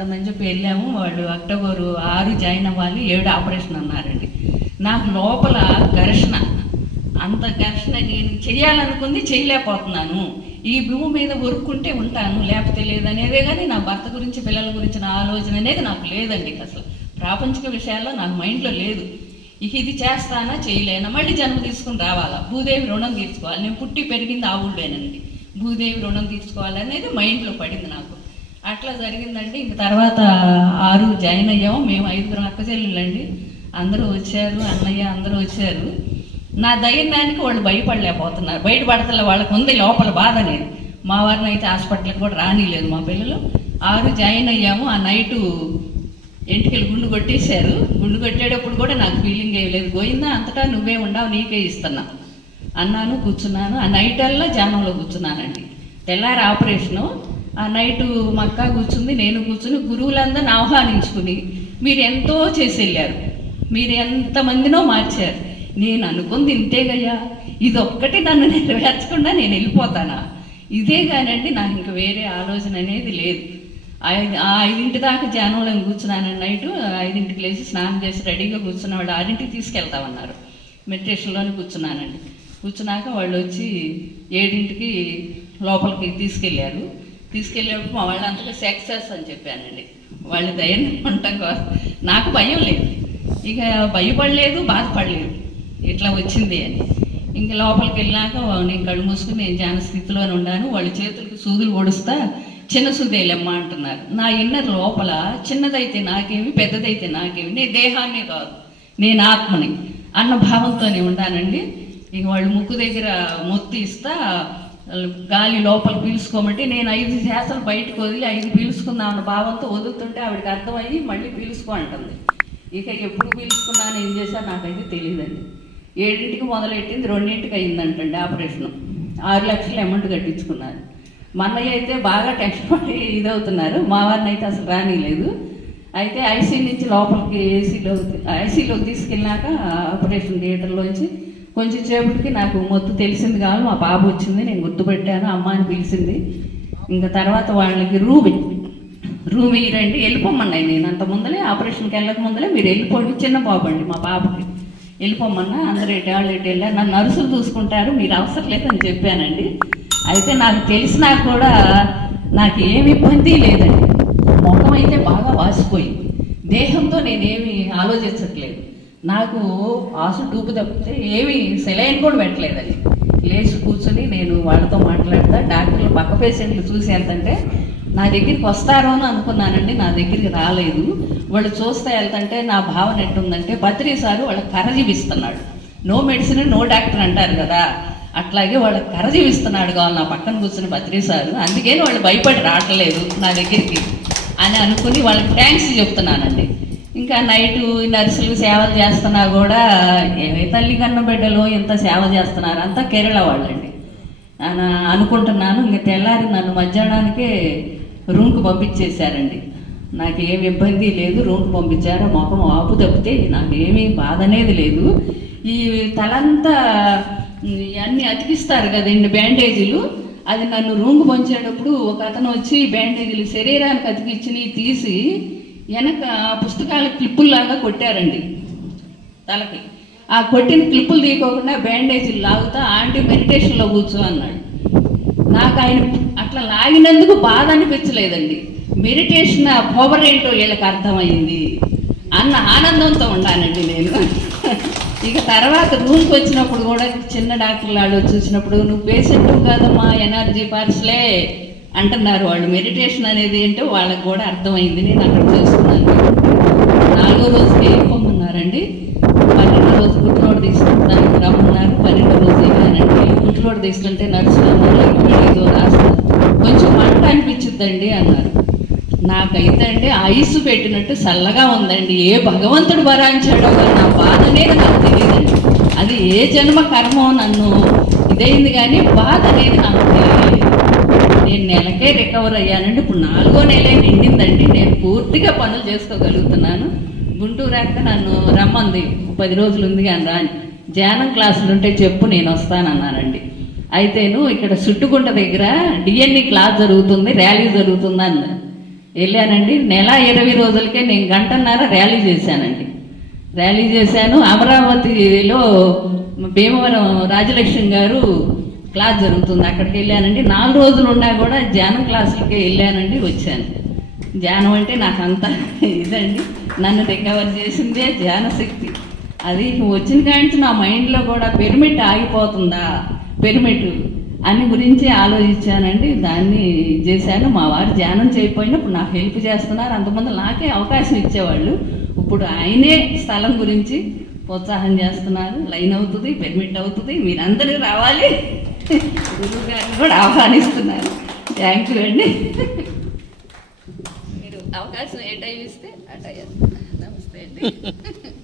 ఉంటుందని చెప్పి వెళ్ళాము. వాళ్ళు అక్టోబర్ ఆరు జాయిన్ అవ్వాలి ఏడు ఆపరేషన్ అన్నారండి. నాకు లోపల ఘర్షణ అంత ఘర్షణ నేను చేయాలనుకుంది చేయలేకపోతున్నాను. ఈ భూమి మీద ఒరుక్కుంటే ఉంటాను లేకపోతే లేదనేదే కానీ నా భర్త గురించి పిల్లల గురించి నా ఆలోచన అనేది నాకు లేదండి అసలు. ప్రాపంచిక విషయాల్లో నాకు మైండ్లో లేదు. ఇక ఇది చేస్తానా చేయలేనా? మళ్ళీ జన్మ తీసుకుని రావాలా? భూదేవి రుణం తీర్చుకోవాలి. నేను పుట్టి పెరిగింది ఆ ఊళ్ళోనండి భూదేవి రుణం తీర్చుకోవాలనేది మైండ్లో పడింది నాకు. అట్లా జరిగిందండి. ఇంక తర్వాత ఆరు జాయిన్ అయ్యాము. మేము ఐదుగురం అక్క చెల్లెళ్ళండి అందరూ వచ్చారు. అన్నయ్య అందరూ వచ్చారు. నా ధైర్యానికి వాళ్ళు భయపడలేకపోతున్నారు. బయటపడతలే వాళ్ళకు ఉంది లోపల బాధ అనేది. మా వారిని అయితే హాస్పిటల్కి కూడా రానిలేదు మా పిల్లలు. ఆరు జాయిన్ అయ్యాము. ఆ నైటు ఇంటికి గుండు కొట్టేశారు. గుండు కొట్టేటప్పుడు కూడా నాకు ఫీలింగ్ వేయలేదు గోయిందా అంతటా నువ్వే ఉండవు నీకే ఇస్తున్నా. అన్నాను కూర్చున్నాను. ఆ నైట్ అల్లా జానంలో కూర్చున్నానండి. తెల్లారి ఆపరేషను. ఆ నైట్ మా అక్క కూర్చుంది నేను కూర్చుని గురువులందరిని ఆహ్వానించుకుని మీరు ఎంతో చేసి వెళ్ళారు మీరు ఎంతమందినో మార్చారు. నేను అనుకుంది ఇంతేగయ్యా ఇది ఒక్కటి నన్ను నెరవేర్చకుండా నేను వెళ్ళిపోతానా? ఇదే కానండి నాకు ఇంక వేరే ఆలోచన అనేది లేదు. ఐదు ఆ ఐదింటి దాకా జానంలో కూర్చున్నాను నైట్ ఐదింటికి లేచి స్నానం చేసి రెడీగా కూర్చున్న వాళ్ళు ఆరింటికి తీసుకెళ్తామన్నారు. మెడిటేషన్లోనే కూర్చున్నానండి. కూర్చున్నాక వాళ్ళు వచ్చి ఏడింటికి లోపలికి తీసుకెళ్ళారు. తీసుకెళ్ళేటప్పుడు మా వాళ్ళు అంతగా సక్సెస్ అని చెప్పానండి. వాళ్ళు దయని ఉండటం కోసం నాకు భయం లేదు. ఇక భయపడలేదు బాధపడలేదు. ఇట్లా వచ్చింది అని. ఇంక లోపలికి వెళ్ళాక నేను కళ్ళు మూసుకుని నేను ధ్యాన స్థితిలోనే ఉన్నాను. వాళ్ళ చేతులకు సూదులు పొడుస్తా చిన్న సూదేలమ్మ అంటున్నారు. నా ఇన్నర్ లోపల చిన్నదైతే నాకేమి పెద్దదైతే నాకేమి నేను దేహాన్నే కాదు. నేను ఆత్మని అన్న భావంతోనే ఉన్నానండి ఇక వాళ్ళు ముక్కు దగ్గర మొత్తి ఇస్తా గాలి లోపల పీల్చుకోమంటే నేను ఐదు శ్వాసలు బయటకు వదిలి ఐదు పీల్చుకుందామన్న భావంతో వదులుతుంటే ఆవిడకి అర్థమయ్యి మళ్ళీ పీల్చుకో అంటుంది. ఇక ఎప్పుడు పీల్చుకున్నాను ఏం చేశా నాకైతే తెలియదండి ఏడింటికి మొదలెట్టింది? రెండింటికి అయిందంటండి ఆపరేషన్. ఆరు లక్షలు అమౌంట్ కట్టించుకున్నారు. మా అయితే బాగా టెన్షన్ పడి ఇదవుతున్నారు. మా వారిని అయితే అసలు రానిలేదు. అయితే ఐసీ నుంచి లోపలికి ఏసీలో ఐసీలో తీసుకెళ్ళాక ఆపరేషన్ థియేటర్లోంచి కొంచెం సేపటికి నాకు మొత్తం తెలిసింది కావాలి. మా బాబు వచ్చింది నేను గుర్తుపెట్టాను అమ్మ అని పిలిచింది. ఇంకా తర్వాత వాళ్ళకి రూమ్ రూమ్ రండి వెళ్ళిపోమన్నాయి నేను అంత ముందలే ఆపరేషన్కి వెళ్ళక ముందలే మీరు వెళ్ళిపోండి చిన్న బాబు అండి మా బాబుకి. వెళ్ళిపోమన్నా అందరూ ఎటు వాళ్ళు ఎటు వెళ్ళారు. నన్ను నర్సులు చూసుకుంటారు మీరు అవసరం లేదని చెప్పానండి. అయితే నాకు తెలిసినా కూడా నాకు ఏమి ఇబ్బంది లేదండి. మొఖం అయితే బాగా వాసిపోయింది. దేహంతో నేనేమి ఆలోచించట్లేదు. నాకు ఆసు టూపు తప్పితే ఏమి సెలైన్ కూడా పెట్టలేదని లేచి కూర్చొని నేను వాళ్ళతో మాట్లాడతా డాక్టర్లు పక్క పేషెంట్లు చూసి వెళ్తుంటే నా దగ్గరికి వస్తారో అని అనుకున్నానండి నా దగ్గరికి రాలేదు. వాళ్ళు చూస్తే వెళ్తుంటే నా భావన ఎట్టుందంటే బద్రీ సారు వాళ్ళకి కరజీవిస్తున్నాడు నో మెడిసిన్ నో డాక్టర్ అంటారు కదా. అట్లాగే వాళ్ళకి కరజీవిస్తున్నాడు కావాలి నా పక్కన కూర్చుని బద్రీ సారు. అందుకే వాళ్ళు భయపడి రావట్లేదు నా దగ్గరికి అని అనుకుని వాళ్ళకి థ్యాంక్స్ చెప్తున్నానండి. ఇంకా నైటు నర్సులు సేవలు చేస్తున్నా కూడా ఏ తల్లి కన్న బిడ్డలు ఇంత సేవ చేస్తున్నారు. అంతా కేరళ వాళ్ళండి. అని అనుకుంటున్నాను ఇంక తెల్లారి నన్ను మధ్యాహ్నానికే రూమ్కి పంపించేశారండి. నాకు ఏమి ఇబ్బంది లేదు రూమ్కి పంపించారు. మొఖం ఆపు తప్పితే నాకు ఏమీ బాధ అనేది లేదు. ఈ తలంతా అన్నీ అతికిస్తారు కదండి బ్యాండేజీలు. అది నన్ను రూమ్కి పంచేటప్పుడు ఒక అతను వచ్చి బ్యాండేజీలు శరీరానికి అతికిచ్చినవి తీసి వెనక పుస్తకాల క్లిప్పుల్లాగా కొట్టారండి తలకి. ఆ కొట్టిన క్లిప్పులు తీయకోకుండా బ్యాండేజీలు లాగుతా ఆంటీ మెడిటేషన్లో కూర్చో అన్నాడు. నాకు ఆయన అట్లా లాగినందుకు బాధ అనిపించలేదండి. మెడిటేషన్ ఆ పవర్ ఏంటో వీళ్ళకి అర్థమైంది అన్న ఆనందంతో ఉన్నానండి నేను. ఇక తర్వాత రూమ్కి వచ్చినప్పుడు కూడా చిన్న డాక్టర్ వాళ్ళు చూసినప్పుడు నువ్వు పేషెంట్ కాదమ్మా ఎనర్జీ పార్సలే. అంటున్నారు వాళ్ళు. మెడిటేషన్ అనేది ఏంటో వాళ్ళకి కూడా అర్థమైంది. నేను అక్కడ చూస్తున్నాను. నాలుగో రోజుకి ఏం పొమ్మన్నారండి? పన్నెండో రోజు గుట్టులోడు తీసుకుంటానికి రమ్మన్నారు. పన్నెండో రోజు వెళ్ళానండి గుట్టులోడు తీసుకుంటే నర్సులు ఏదో రాస్తారు. కొంచెం మంట అనిపించుద్దండి అన్నారు. నాకైతే అండి ఐసు పెట్టినట్టు చల్లగా ఉందండి. ఏ భగవంతుడు వరాంచాడో నా బాధ అనేది నాకు తెలియదండి. అది ఏ జన్మ కర్మో నన్ను ఇదైంది కానీ బాధ అనేది నాకు తెలియలేదు. నేను నెలకే రికవర్ అయ్యానండి ఇప్పుడు నాలుగో నెలే నిండిందండి. నేను పూర్తిగా పనులు చేసుకోగలుగుతున్నాను. గుంటూరు అక్క నన్ను రమ్మంది. పది రోజులు ఉంది కానీ రాని ధ్యానం క్లాసులు ఉంటే చెప్పు నేను వస్తానన్నానండి అయితేను ఇక్కడ చుట్టుకుంట దగ్గర డిఎన్ఈ క్లాస్ జరుగుతుంది ర్యాలీ జరుగుతుంది అన్న. వెళ్ళానండి. నెల ఇరవై రోజులకే నేను గంటన్నర ర్యాలీ చేశానండి. ర్యాలీ చేశాను. అమరావతిలో భీమవరం రాజలక్ష్మి గారు క్లాస్ జరుగుతుంది. అక్కడికి వెళ్ళానండి. నాలుగు రోజులు ఉన్నా కూడా ధ్యానం క్లాసులకి వెళ్ళానండి వచ్చాను. ధ్యానం అంటే నాకు అంత ఇదండి. నన్ను రికవర్ చేసిందే ధ్యాన శక్తి. అది వచ్చిన కాంచి నా మైండ్లో కూడా పెరిమిట్ ఆగిపోతుందా? పెరిమిట్ అని గురించి ఆలోచించానండి. దాన్ని చేశాను. మా వారు ధ్యానం చేయకపోయినప్పుడు నాకు హెల్ప్ చేస్తున్నారు. అంతమంది నాకే అవకాశం ఇచ్చేవాళ్ళు. ఇప్పుడు ఆయనే స్థలం గురించి ప్రోత్సాహం చేస్తున్నారు. లైన్ అవుతుంది పెరిమిట్ అవుతుంది. మీరందరూ రావాలి. గురువు గారిని కూడా ఆహ్వానిస్తున్నారు థ్యాంక్ యూ అండి. మీరు అవకాశం ఏ టైం ఇస్తే ఆ టైం నమస్తే అండి.